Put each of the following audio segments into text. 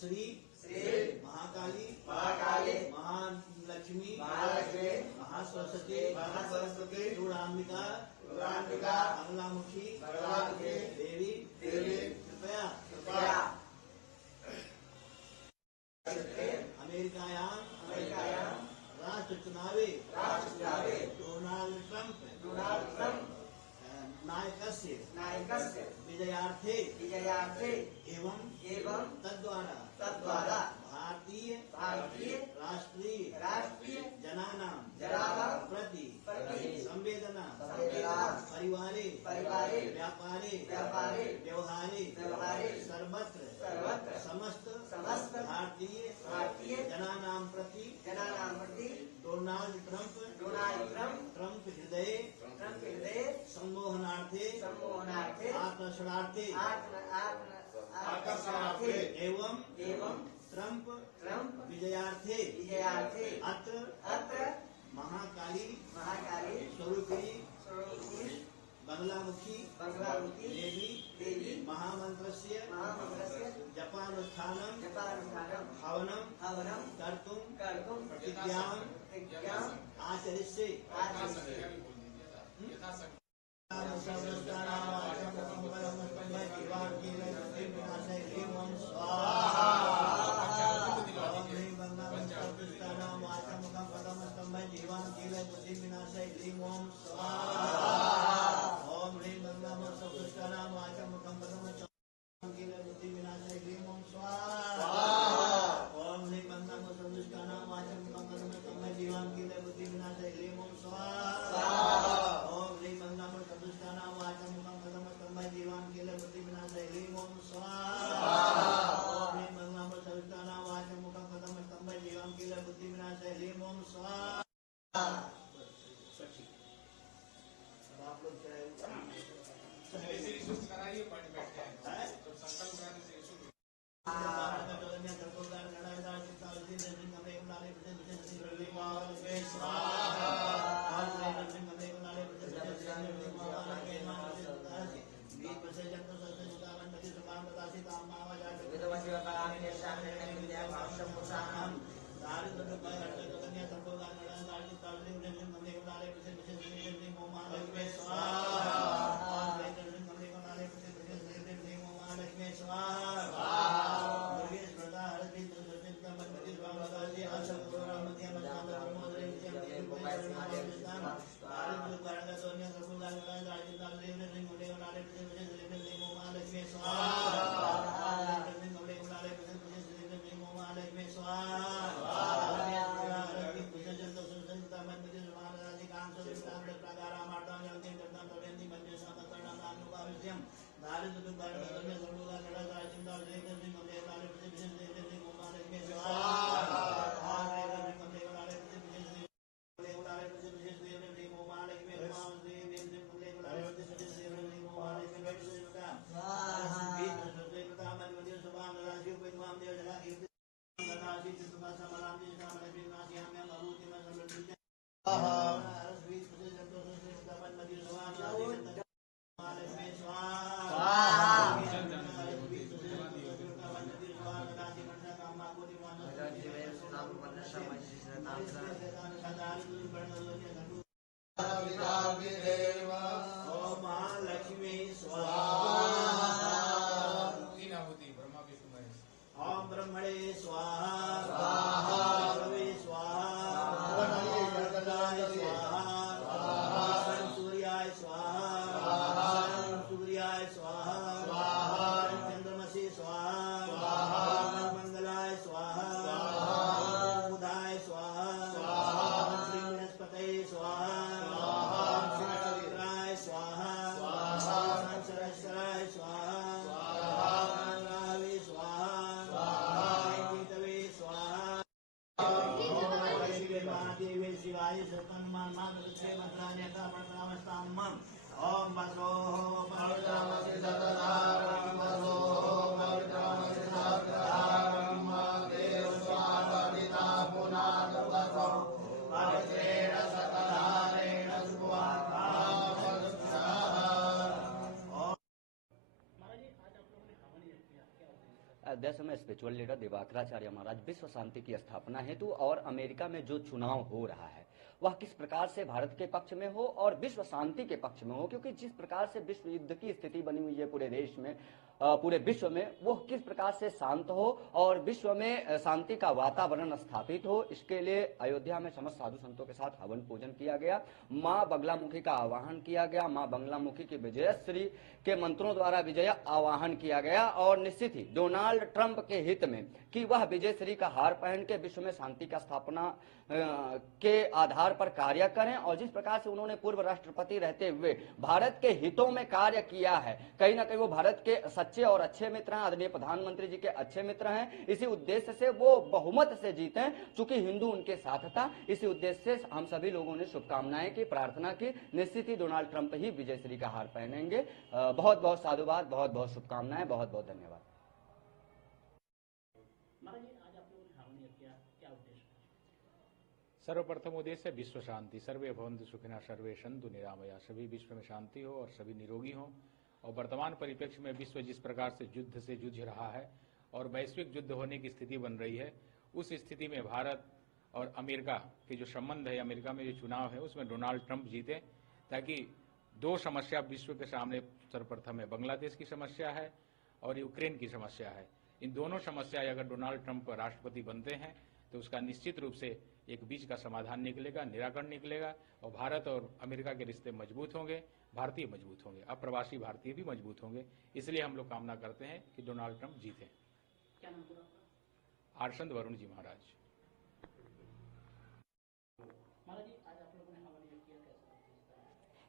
श्री महाकाली महालक्ष्मी महासरस्वती दुरांबिका मंगलामुखी देवी कृपया अमेरिकायां राष्ट्र चुनावे Donald Trump नायकस्य विजयार्थे एवं तद्वारा भारतीय राष्ट्रीय जनानां प्रति संवेदना परिवारे व्यापारे व्यवहारे सर्वत्र समस्त भारतीय जनानां प्रति डोनाल्ड ट्रंप हृदय सम्मोहनार्थे आकर्षणार्थे एवं ट्रंप विजयार्थे अत्र महाकाली स्वरूपिणी बंगलामुखी देवी महामंत्रस्य जपानुष्ठानं हवनं कर्तुं प्रतिज्ञां आचरिष्ये ओम महालक्ष्मी स्वाहा। तीन आहुति ब्रह्मा विष्णु महेश। ओम ब्रह्मणे स्वाहा। विष्णवे स्वाहा। जगदाय स्वाहा। सूर्याय स्वाहा। सूर्याय स्वाहा। चंद्रमसि स्वाहा। मंगलाय स्वाहा। बुधाय स्वाहा। श्री बृहस्पतये स्वाहा। शुक्राय स्वाहा। सरस्वराय स्वाहा। राहवे स्वाहा। केतवे स्वाहा। महादेवे शिवाय सतन्मान मातृक्षे मंत्राण्यथा मंत्रामस्तामम्। ओम वसो पवित्रमसि सततारं वसो पवित्रमसि सततारं देव स्वागतिता पुनाद वसो पवित्रेण सततारेण सुवाता देश में स्पिरिचुअल लीडर दिवाकराचार्य महाराज विश्व शांति की स्थापना हेतु और अमेरिका में जो चुनाव हो रहा है वह किस प्रकार से भारत के पक्ष में हो और विश्व शांति के पक्ष में हो, क्योंकि जिस प्रकार से विश्व युद्ध की स्थिति बनी हुई है पूरे देश में, पूरे विश्व में, वो किस प्रकार से शांत हो और विश्व में शांति का वातावरण स्थापित हो, इसके लिए अयोध्या में समस्त साधु संतों के साथ हवन पूजन किया गया। माँ बगलामुखी का आवाहन किया गया। माँ बगलामुखी की विजयश्री के मंत्रों द्वारा विजय आवाहन किया गया और निश्चित ही डोनाल्ड ट्रंप के हित में कि वह विजयश्री का हार पहन के विश्व में शांति का स्थापना के आधार पर कार्य करें। और जिस प्रकार से उन्होंने पूर्व राष्ट्रपति रहते हुए भारत के हितों में कार्य किया है, कहीं ना कहीं वो भारत के सच्चे और अच्छे मित्र हैं, आदरणीय प्रधानमंत्री जी के अच्छे मित्र हैं। इसी उद्देश्य से वो बहुमत से जीते, चूंकि हिंदू उनके साथ था। इसी उद्देश्य से हम सभी लोगों ने शुभकामनाएं की, प्रार्थना की। निश्चित ही डोनाल्ड ट्रंप ही विजयश्री का हार पहनेंगे। बहुत बहुत साधुवाद, बहुत बहुत शुभकामनाएं, बहुत बहुत धन्यवाद। सर्वप्रथम उद्देश्य विश्व शांति। सर्वे भवन्तु सुखिनः सर्वे सन्तु निरामया। सभी विश्व में शांति हो और सभी निरोगी हों। और वर्तमान परिप्रेक्ष्य में विश्व जिस प्रकार से युद्ध से जूझ रहा है और वैश्विक युद्ध होने की स्थिति बन रही है, उस स्थिति में भारत और अमेरिका के जो संबंध है, अमेरिका में जो चुनाव है उसमें डोनाल्ड ट्रंप जीते, ताकि दो समस्या विश्व के सामने सर्वप्रथम है, बांग्लादेश की समस्या है और यूक्रेन की समस्या है। इन दोनों समस्या अगर डोनाल्ड ट्रंप राष्ट्रपति बनते हैं तो उसका निश्चित रूप से एक बीच का समाधान निकलेगा, निराकरण निकलेगा और भारत और अमेरिका के रिश्ते मजबूत होंगे, भारतीय मजबूत होंगे, अप्रवासी भारतीय भी मजबूत होंगे। इसलिए हम लोग कामना करते हैं कि डोनाल्ड ट्रंप जीते। क्या नाम पूरा? आरसंद वरुण जी महाराज। महाराज जी, आज आप लोगों ने हवन किया, कैसा?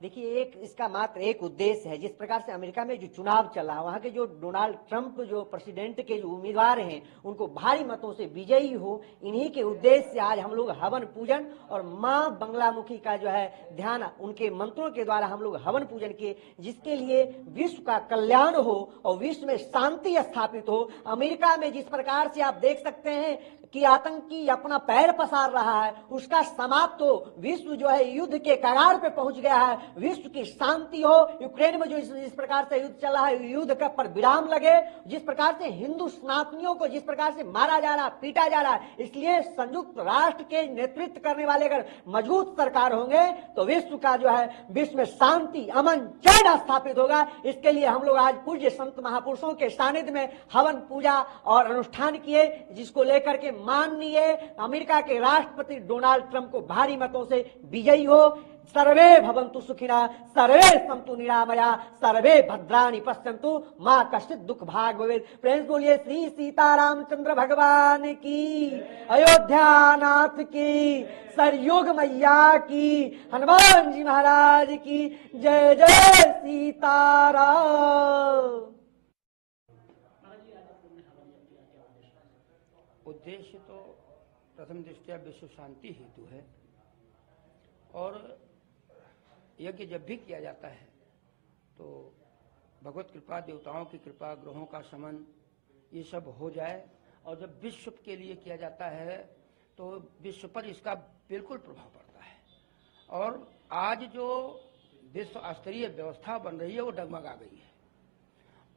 देखिए, एक इसका मात्र एक उद्देश्य है। जिस प्रकार से अमेरिका में जो चुनाव चल रहा है, वहां के जो डोनाल्ड ट्रंप जो प्रेसिडेंट के जो उम्मीदवार हैं उनको भारी मतों से विजयी हो, इन्हीं के उद्देश्य से आज हम लोग हवन पूजन और माँ बंगलामुखी का जो है ध्यान, उनके मंत्रों के द्वारा हम लोग हवन पूजन किए, जिसके लिए विश्व का कल्याण हो और विश्व में शांति स्थापित हो। अमेरिका में जिस प्रकार से आप देख सकते हैं कि आतंकी अपना पैर पसार रहा है, उसका समाप्त हो, विश्व जो है युद्ध के कगार पे पहुंच गया है, विश्व की शांति हो। यूक्रेन में जो इस प्रकार से युद्ध चल रहा है, युद्ध का पर विराम लगे। जिस प्रकार से हिंदू सनातनियों को जिस प्रकार से मारा जा रहा, पीटा जा रहा है, इसलिए संयुक्त राष्ट्र के नेतृत्व करने वाले अगर मजबूत सरकार होंगे तो विश्व का जो है, विश्व में शांति, अमन, चैन स्थापित होगा। इसके लिए हम लोग आज पूज्य संत महापुरुषों के सानिध्य में हवन पूजा और अनुष्ठान किए, जिसको लेकर के माननीय अमेरिका के राष्ट्रपति डोनाल्ड ट्रंप को भारी मतों से विजयी हो। सर्वे भवन्तु सुखिनः, सर्वे सन्तु निरामया, सर्वे भद्राणि पश्यन्तु, माँ कश्चित् दुख भाग भवेत्। प्रेम बोलिए श्री सीतारामचंद्र भगवान की, अयोध्या नाथ की, सरयुग मैया की, हनुमान जी महाराज की जय जय सीताराम। उद्देश्य तो प्रथम दृष्टया विश्व शांति हेतु है, और यज्ञ जब भी किया जाता है तो भगवत कृपा, देवताओं की कृपा, ग्रहों का शमन, ये सब हो जाए। और जब विश्व के लिए किया जाता है तो विश्व पर इसका बिल्कुल प्रभाव पड़ता है। और आज जो विश्व स्तरीय व्यवस्था बन रही है वो डगमगा गई है।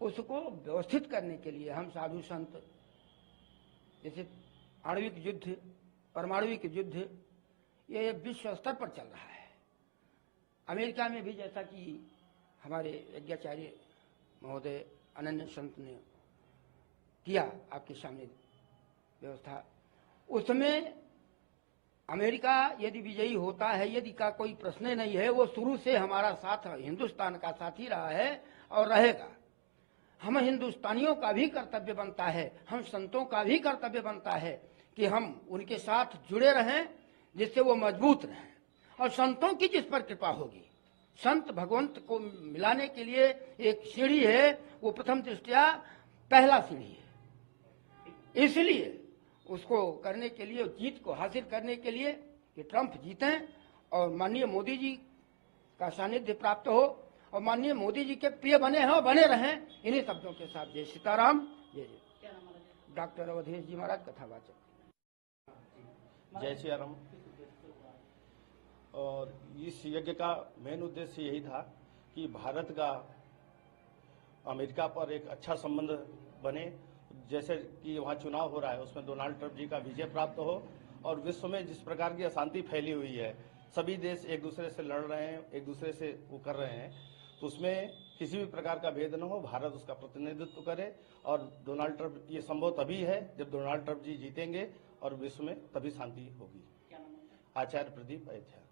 उसको व्यवस्थित करने के लिए हम साधु संत, जैसे आणविक युद्ध, परमाणुविक युद्ध, ये विश्व स्तर पर चल रहा है। अमेरिका में भी जैसा कि हमारे यज्ञाचार्य महोदय अनन्य संत ने किया आपके सामने व्यवस्था, उसमें अमेरिका यदि विजयी होता है, यदि का कोई प्रश्न नहीं है, वो शुरू से हमारा साथ हिंदुस्तान का साथी रहा है और रहेगा। हम हिंदुस्तानियों का भी कर्तव्य बनता है, हम संतों का भी कर्तव्य बनता है कि हम उनके साथ जुड़े रहें, जिससे वो मजबूत रहें। और संतों की जिस पर कृपा होगी, संत भगवंत को मिलाने के लिए एक सीढ़ी है, वो प्रथम दृष्टया पहला सीढ़ी है। इसलिए उसको करने के लिए, जीत को हासिल करने के लिए कि ट्रंप जीतें और माननीय मोदी जी का सानिध्य प्राप्त हो और माननीय मोदी जी के प्रिय बने हैं और बने रहें। इन्हीं शब्दों के साथ जय सीताराम, जय जय। डॉक्टर अवधेश जी महाराज, कथावाचक। जय श्री राम। और इस यज्ञ का मेन उद्देश्य यही था कि भारत का अमेरिका पर एक अच्छा संबंध बने, जैसे कि वहाँ चुनाव हो रहा है उसमें डोनाल्ड ट्रंप जी का विजय प्राप्त हो, और विश्व में जिस प्रकार की अशांति फैली हुई है, सभी देश एक दूसरे से लड़ रहे हैं, एक दूसरे से वो कर रहे हैं, तो उसमें किसी भी प्रकार का भेद न हो, भारत उसका प्रतिनिधित्व करे। और डोनाल्ड ट्रंप, ये संभव तभी है जब डोनाल्ड ट्रंप जी जीतेंगे और विश्व में तभी शांति होगी। आचार्य प्रदीप अयोध्या।